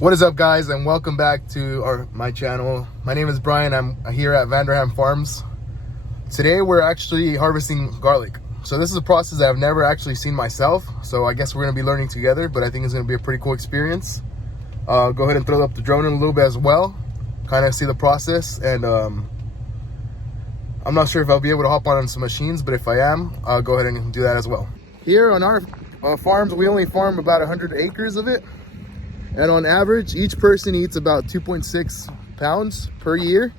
What is up, guys, and welcome back to my channel. My name is Brian. I'm here at Vanderham.farms. Today we're actually harvesting garlic. So this is a process that I've never actually seen myself, so I guess we're going to be learning together, but I think it's going to be a pretty cool experience. Go ahead and throw up the drone in a little bit as well, kind of see the process. And I'm not sure if I'll be able to hop on some machines, but if I am, I'll go ahead and do that as well. Here on our farms, we only farm about 100 acres of it. And on average, each person eats about 2.6 pounds per year.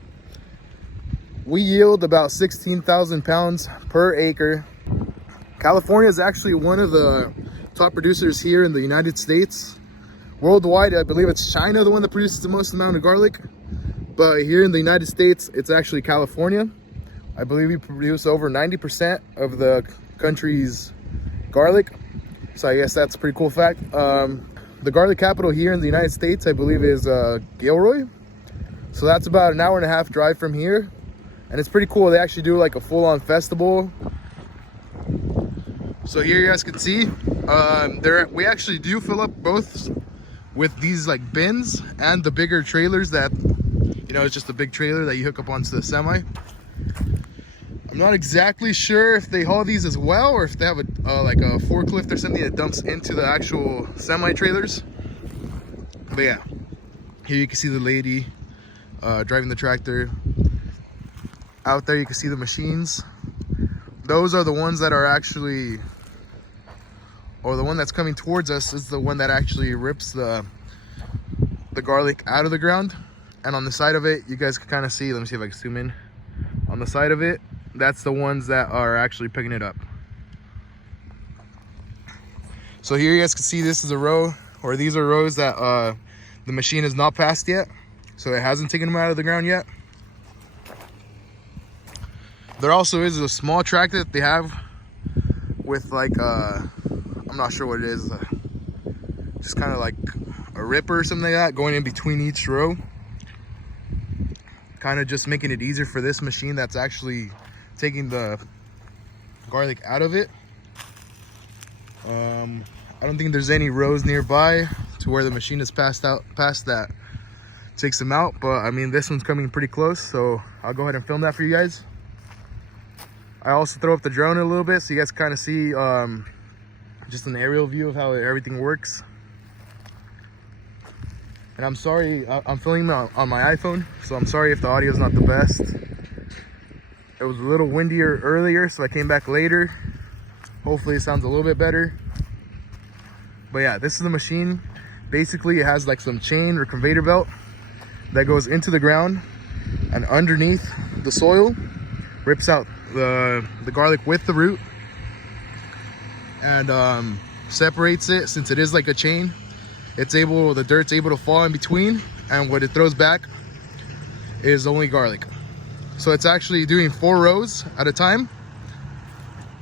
We yield about 16,000 pounds per acre. California is actually one of the top producers here in the United States. Worldwide, I believe it's China, the one that produces the most amount of garlic. But here in the United States, it's actually California. I believe we produce over 90% of the country's garlic. So I guess that's a pretty cool fact. The garlic capital here in the United States, I believe, is Gilroy. So that's about an hour-and-a-half drive from here. And it's pretty cool. They actually do like a full-on festival. So here you guys can see, we actually do fill up both with these like bins and the bigger trailers that, you know, it's just a big trailer that you hook up onto the semi. I'm not exactly sure if they haul these as well, or if they have like a forklift or something that dumps into the actual semi trailers. But yeah, here you can see the lady driving the tractor. Out there you can see the machines. Those are the ones that are actually, or the one that's coming towards us is the one that actually rips the garlic out of the ground. And on the side of it, you guys can kind of see, let me see if I can zoom in. On the side of it, that's the ones that are actually picking it up. So here you guys can see this is a row, or these are rows that the machine has not passed yet. So it hasn't taken them out of the ground yet. There also is a small tractor that they have with like, I'm not sure what it is. Just kind of like a ripper or something like that going in between each row. Kind of just making it easier for this machine that's actually taking the garlic out of it. I don't think there's any rows nearby to where the machine is past that takes them out, but I mean this one's coming pretty close, so I'll go ahead and film that for you guys. I also throw up the drone a little bit so you guys kind of see just an aerial view of how everything works. And I'm sorry, I'm filming on my iPhone, so I'm sorry if the audio is not the best. It was a little windier earlier, so I came back later. Hopefully it sounds a little bit better. But yeah, this is the machine. Basically, it has like some chain or conveyor belt that goes into the ground and underneath the soil, rips out the garlic with the root and separates it. Since it is like a chain, the dirt's able to fall in between, and what it throws back is only garlic. So it's actually doing 4 rows at a time,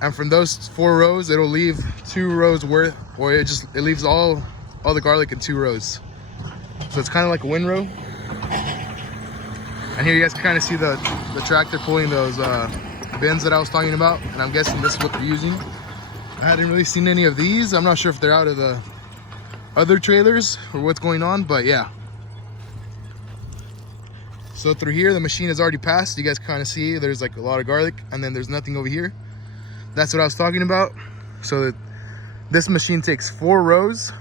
and from those 4 rows it'll leave 2 rows worth, or it leaves all the garlic in 2 rows. So it's kind of like a windrow. And here you guys can kind of see the tractor pulling those bins that I was talking about, and I'm guessing this is what they're using. I hadn't really seen any of these. I'm not sure if they're out of the other trailers or what's going on, but yeah. So through here, the machine has already passed. You guys can kind of see there's like a lot of garlic, and then there's nothing over here. That's what I was talking about. So this machine takes 4 rows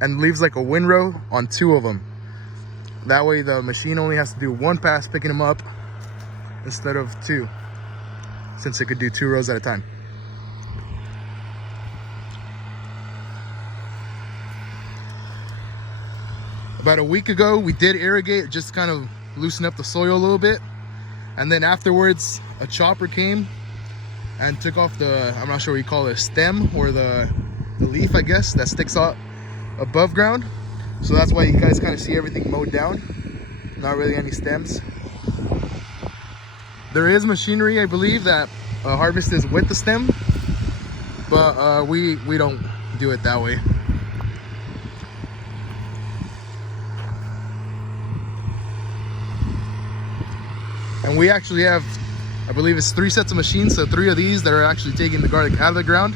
and leaves like a windrow on 2 of them. That way the machine only has to do 1 pass picking them up instead of 2, since it could do 2 rows at a time. About a week ago, we did irrigate, just kind of loosen up the soil a little bit. And then afterwards, a chopper came and took off I'm not sure what you call it, stem or the leaf, I guess, that sticks out above ground. So that's why you guys kind of see everything mowed down. Not really any stems. There is machinery, I believe, that harvests with the stem, but we don't do it that way. And we actually have, I believe it's 3 sets of machines, so 3 of these that are actually taking the garlic out of the ground,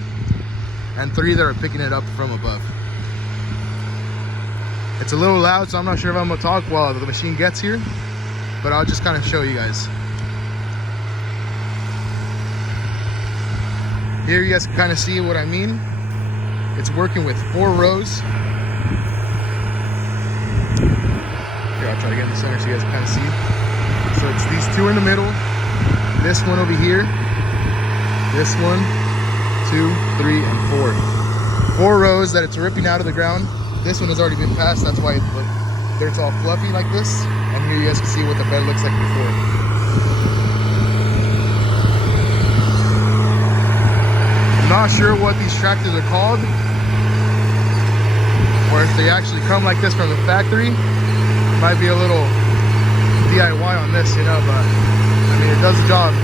and 3 that are picking it up from above. It's a little loud, so I'm not sure if I'm gonna talk while the machine gets here, but I'll just kind of show you guys. Here you guys can kind of see what I mean. It's working with 4 rows. Here, I'll try to get in the center so you guys can kind of see. So it's these 2 in the middle, this one over here, this one, 2, 3, and 4. 4 rows that it's ripping out of the ground. This one has already been passed, that's why it's all fluffy like this. And here you guys can see what the bed looks like before. I'm not sure what these tractors are called, or if they actually come like this from the factory. It might be a little DIY on this, you know, but I mean, it does the job.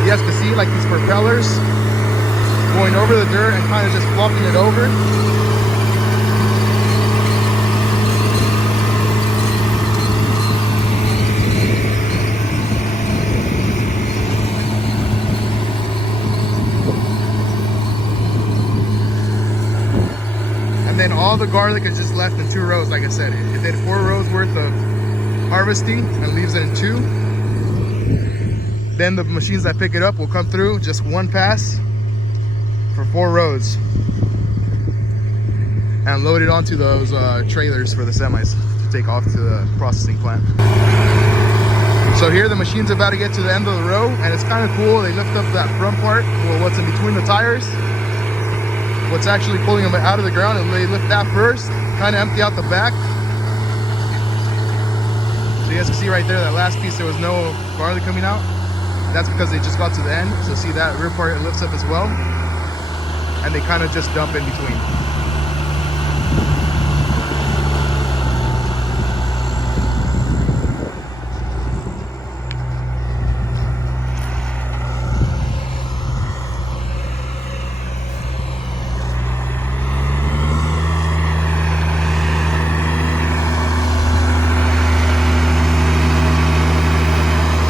You guys can see like these propellers going over the dirt and kind of just flopping it over. And then all the garlic is just left in 2 rows. Like I said, it did 4 rows worth of harvesting and leaves it in 2. Then the machines that pick it up will come through just 1 pass for 4 rows and load it onto those trailers for the semis to take off to the processing plant. So here the machine's about to get to the end of the row, and it's kind of cool. They lift up that front part, well, what's in between the tires, what's actually pulling them out of the ground, and they lift that first, kind of empty out the back. So you guys can see right there, that last piece, there was no garlic coming out. That's because they just got to the end. So see that rear part, it lifts up as well. And they kind of just dump in between.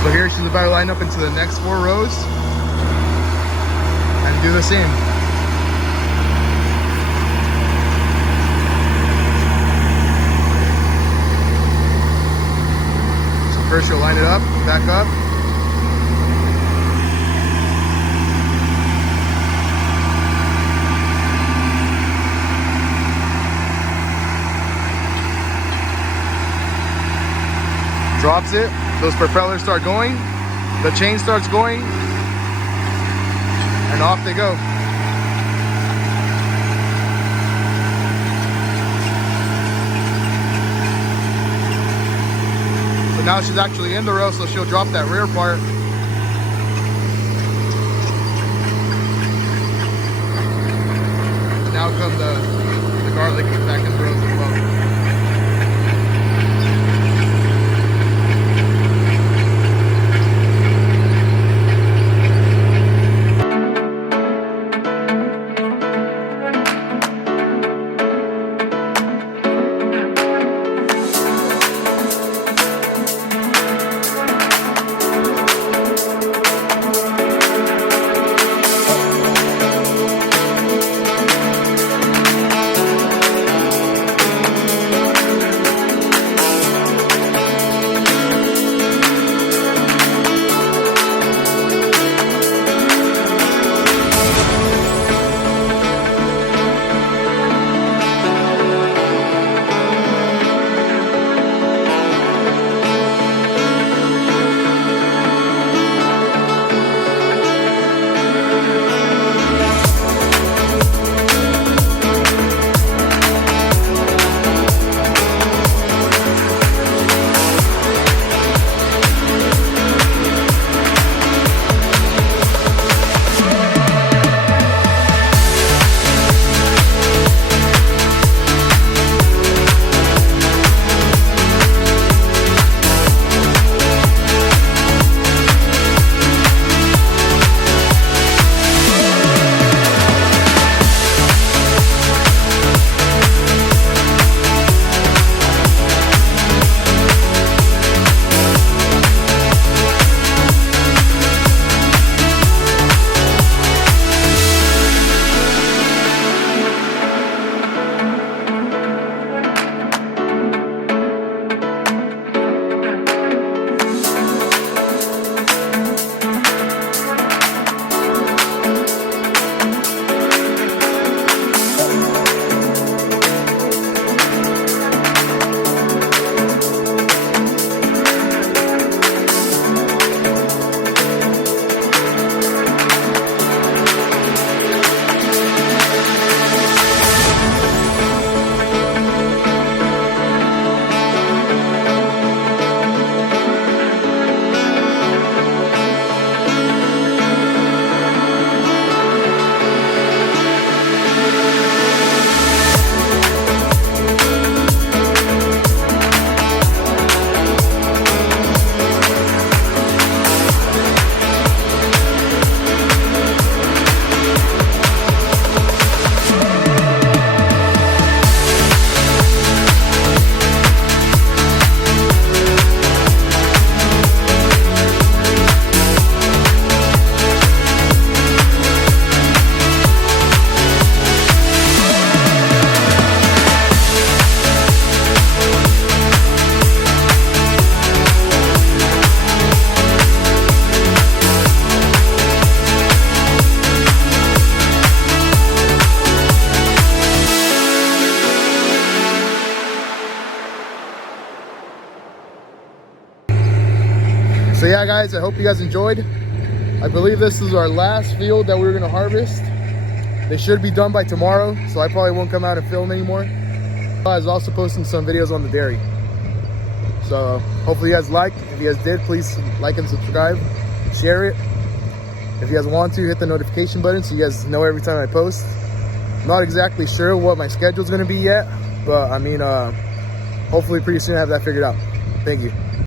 So here she's about to line up into the next 4 rows and do the same. So first she'll line it up, back up. Drops it. Those propellers start going, the chain starts going, and off they go. So now she's actually in the row, so she'll drop that rear part. Now come the garlic back in the rows as well. yeah, guys, I hope you guys enjoyed. I believe this is our last field that we're gonna harvest. They should be done by tomorrow, so I probably won't come out and film anymore. I was also posting some videos on the dairy. So hopefully you guys like. If you guys did, please like and subscribe, share it. If you guys want to, hit the notification button so you guys know every time I post. I'm not exactly sure what my schedule is gonna be yet, but I mean, hopefully pretty soon I have that figured out. Thank you.